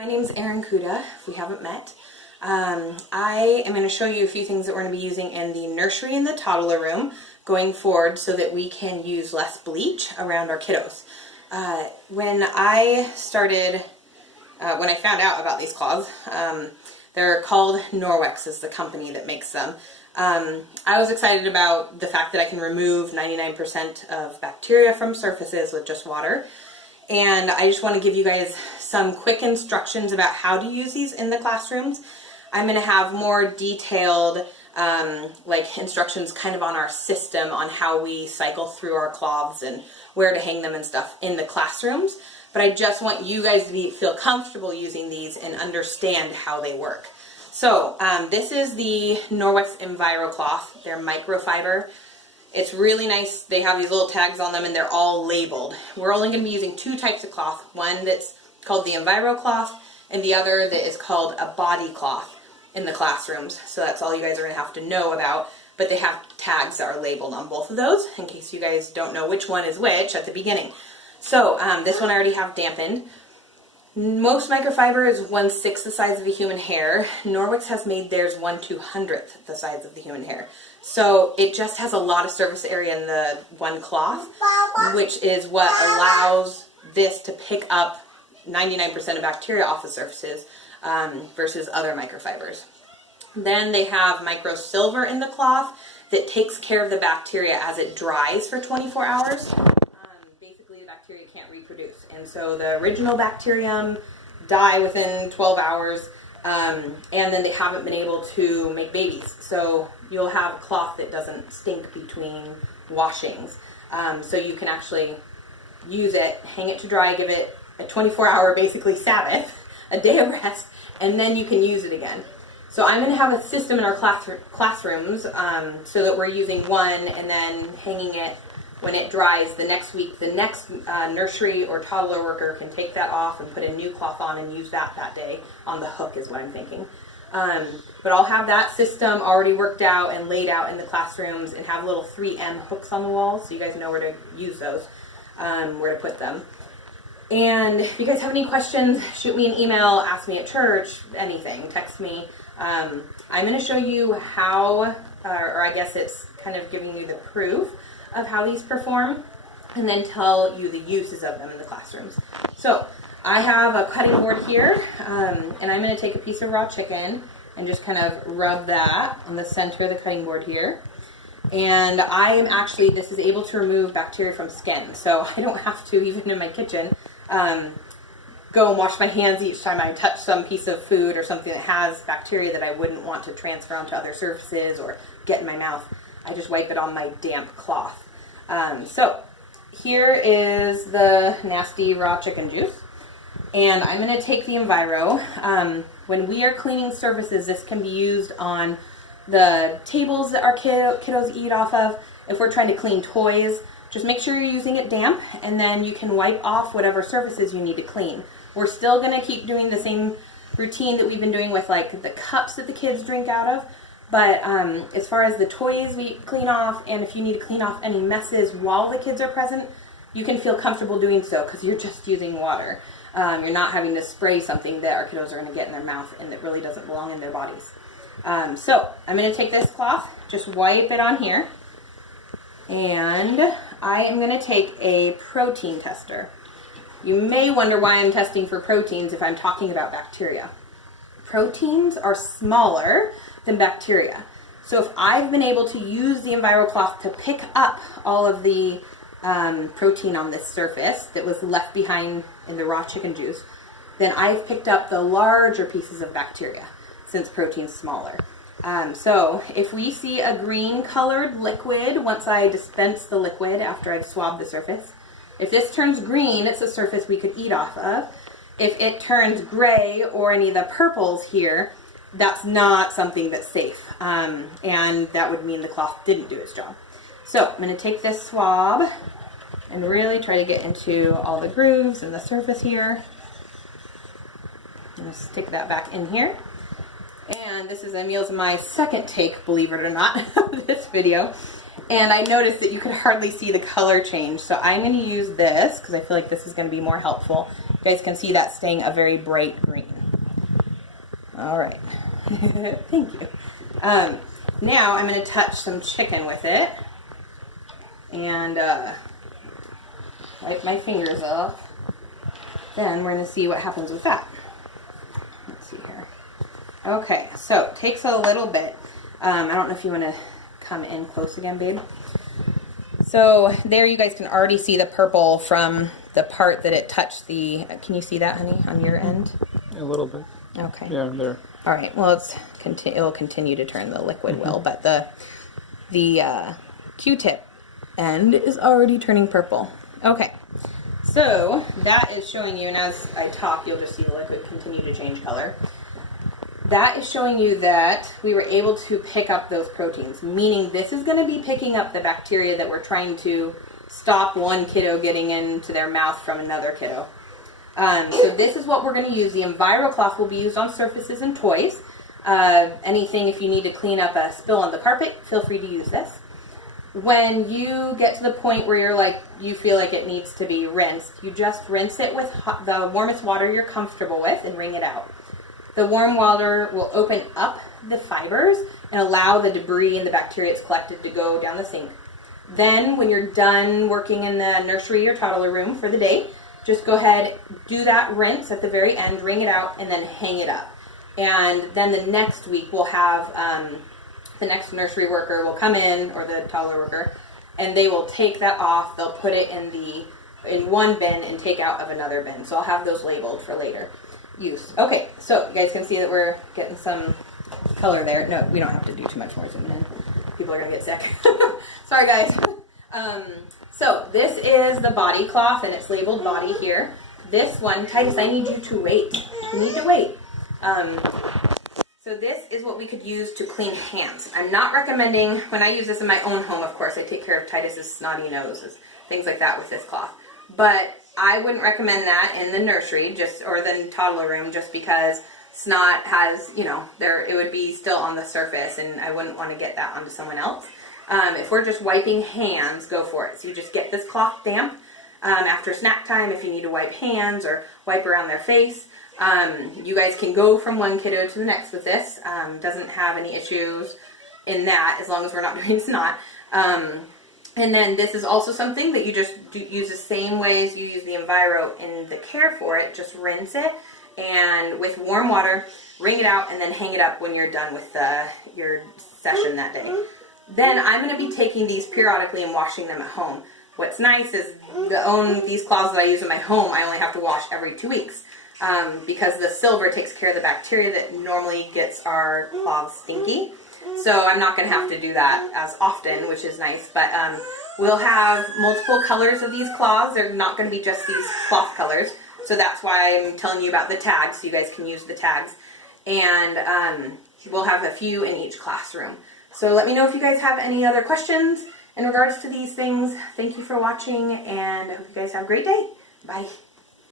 My name's Erin Kuda, if we haven't met. I am going to show you a few things that we're going to be using in the nursery and the toddler room going forward so that we can use less bleach around our kiddos. When I found out about these cloths, they're called Norwex is the company that makes them. I was excited about the fact that I can remove 99% of bacteria from surfaces with just water. And I just want to give you guys some quick instructions about how to use these in the classrooms. I'm going to have more detailed instructions kind of on our system on how we cycle through our cloths and where to hang them and stuff in the classrooms. But I just want you guys to feel comfortable using these and understand how they work. So this is the Norwex Enviro cloth. They're microfiber. It's really nice. They have these little tags on them and they're all labeled. We're only going to be using two types of cloth. One that's called the Enviro cloth and the other that is called a body cloth in the classrooms. So that's all you guys are going to have to know about. But they have tags that are labeled on both of those in case you guys don't know which one is which at the beginning. So this one I already have dampened. Most microfiber is 1/6 the size of a human hair. Norwex has made theirs 1/200th the size of the human hair. So it just has a lot of surface area in the one cloth, which is what allows this to pick up 99% of bacteria off the surfaces versus other microfibers. Then they have micro silver in the cloth that takes care of the bacteria as it dries for 24 hours. Basically, the bacteria can't reproduce. And so the original bacterium die within 12 hours. And then they haven't been able to make babies. So you'll have cloth that doesn't stink between washings. So you can actually use it, hang it to dry, give it a 24-hour basically Sabbath, a day of rest, and then you can use it again. So I'm going to have a system in our classrooms so that we're using one and then hanging it when it dries the next week. The next nursery or toddler worker can take that off and put a new cloth on and use that day on the hook is what I'm thinking. But I'll have that system already worked out and laid out in the classrooms and have little 3M hooks on the walls so you guys know where to use those, where to put them. And if you guys have any questions, shoot me an email, ask me at church, anything, text me. I'm going to show you how, or I guess it's kind of giving you the proof of how these perform, and then tell you the uses of them in the classrooms. So I have a cutting board here, and I'm going to take a piece of raw chicken and just kind of rub that on the center of the cutting board here. And I am actually, this is able to remove bacteria from skin, so I don't have to, even in my kitchen, go and wash my hands each time I touch some piece of food or something that has bacteria that I wouldn't want to transfer onto other surfaces or get in my mouth. I just wipe it on my damp cloth. So here is the nasty raw chicken juice. And I'm going to take the Enviro. When we are cleaning surfaces, this can be used on the tables that our kiddos eat off of. If we're trying to clean toys, just make sure you're using it damp, and then you can wipe off whatever surfaces you need to clean. We're still going to keep doing the same routine that we've been doing with like the cups that the kids drink out of. But as far as the toys we clean off, and if you need to clean off any messes while the kids are present, you can feel comfortable doing so because you're just using water. You're not having to spray something that our kiddos are going to get in their mouth and that really doesn't belong in their bodies. So I'm going to take this cloth, just wipe it on here, and I am going to take a protein tester. You may wonder why I'm testing for proteins if I'm talking about bacteria. Proteins are smaller than bacteria. So if I've been able to use the Enviro cloth to pick up all of the protein on this surface that was left behind in the raw chicken juice, then I've picked up the larger pieces of bacteria since protein's smaller. So if we see a green colored liquid once I dispense the liquid after I've swabbed the surface, if this turns green, it's a surface we could eat off of. If it turns gray or any of the purples here, that's not something that's safe. And that would mean the cloth didn't do its job. So I'm going to take this swab and really try to get into all the grooves in the surface here. And stick that back in here. And this is Emil's my second take, believe it or not, of this video. And I noticed that you could hardly see the color change. So I'm going to use this because I feel like this is going to be more helpful. You guys can see that staying a very bright green. All right. Thank you. Now I'm going to touch some chicken with it. And wipe my fingers off. Then we're going to see what happens with that. Let's see here. Okay, so it takes a little bit. I don't know if you want to come in close again, babe. So there you guys can already see the purple from the part that it touched the... Can you see that, honey, on your end? A little bit. Okay. Yeah, there. All right. Well, it'll continue to turn, the liquid will, but the Q-tip end is already turning purple. Okay. So that is showing you, and as I talk, you'll just see the liquid continue to change color. That is showing you that we were able to pick up those proteins, meaning this is going to be picking up the bacteria that we're trying to stop one kiddo getting into their mouth from another kiddo. So this is what we're going to use. The Enviro cloth will be used on surfaces and toys. Anything, if you need to clean up a spill on the carpet, feel free to use this. When you get to the point where you feel like it needs to be rinsed, you just rinse it with the warmest water you're comfortable with and wring it out. The warm water will open up the fibers and allow the debris and the bacteria it's collected to go down the sink. Then when you're done working in the nursery or toddler room for the day, just go ahead, do that rinse at the very end, wring it out, and then hang it up. And then the next week we'll have the next nursery worker will come in, or the toddler worker, and they will take that off. They'll put it in one bin and take out of another bin. So I'll have those labeled for later use. Okay, so you guys can see that we're getting some color there. No, we don't have to do too much more zooming in. People are going to get sick. Sorry, guys. So this is the body cloth, and it's labeled body here. This one, Titus, I need you to wait. You need to wait. So this is what we could use to clean hands. I'm not recommending, when I use this in my own home, of course, I take care of Titus's snotty noses, things like that with this cloth. But I wouldn't recommend that in the nursery, or the toddler room, just because snot has, it would be still on the surface, and I wouldn't want to get that onto someone else. If we're just wiping hands, go for it. So you just get this cloth damp after snack time if you need to wipe hands or wipe around their face. You guys can go from one kiddo to the next with this. Doesn't have any issues in that as long as we're not doing snot. And then this is also something that you just use the same way as you use the Enviro in the care for it. Just rinse it and with warm water, wring it out, and then hang it up when you're done with your session that day. Then I'm going to be taking these periodically and washing them at home. What's nice is these cloths that I use in my home, I only have to wash every 2 weeks. Because the silver takes care of the bacteria that normally gets our cloths stinky. So I'm not going to have to do that as often, which is nice. But we'll have multiple colors of these cloths. They're not going to be just these cloth colors. So that's why I'm telling you about the tags, so you guys can use the tags. And we'll have a few in each classroom. So let me know if you guys have any other questions in regards to these things. Thank you for watching, and I hope you guys have a great day. Bye.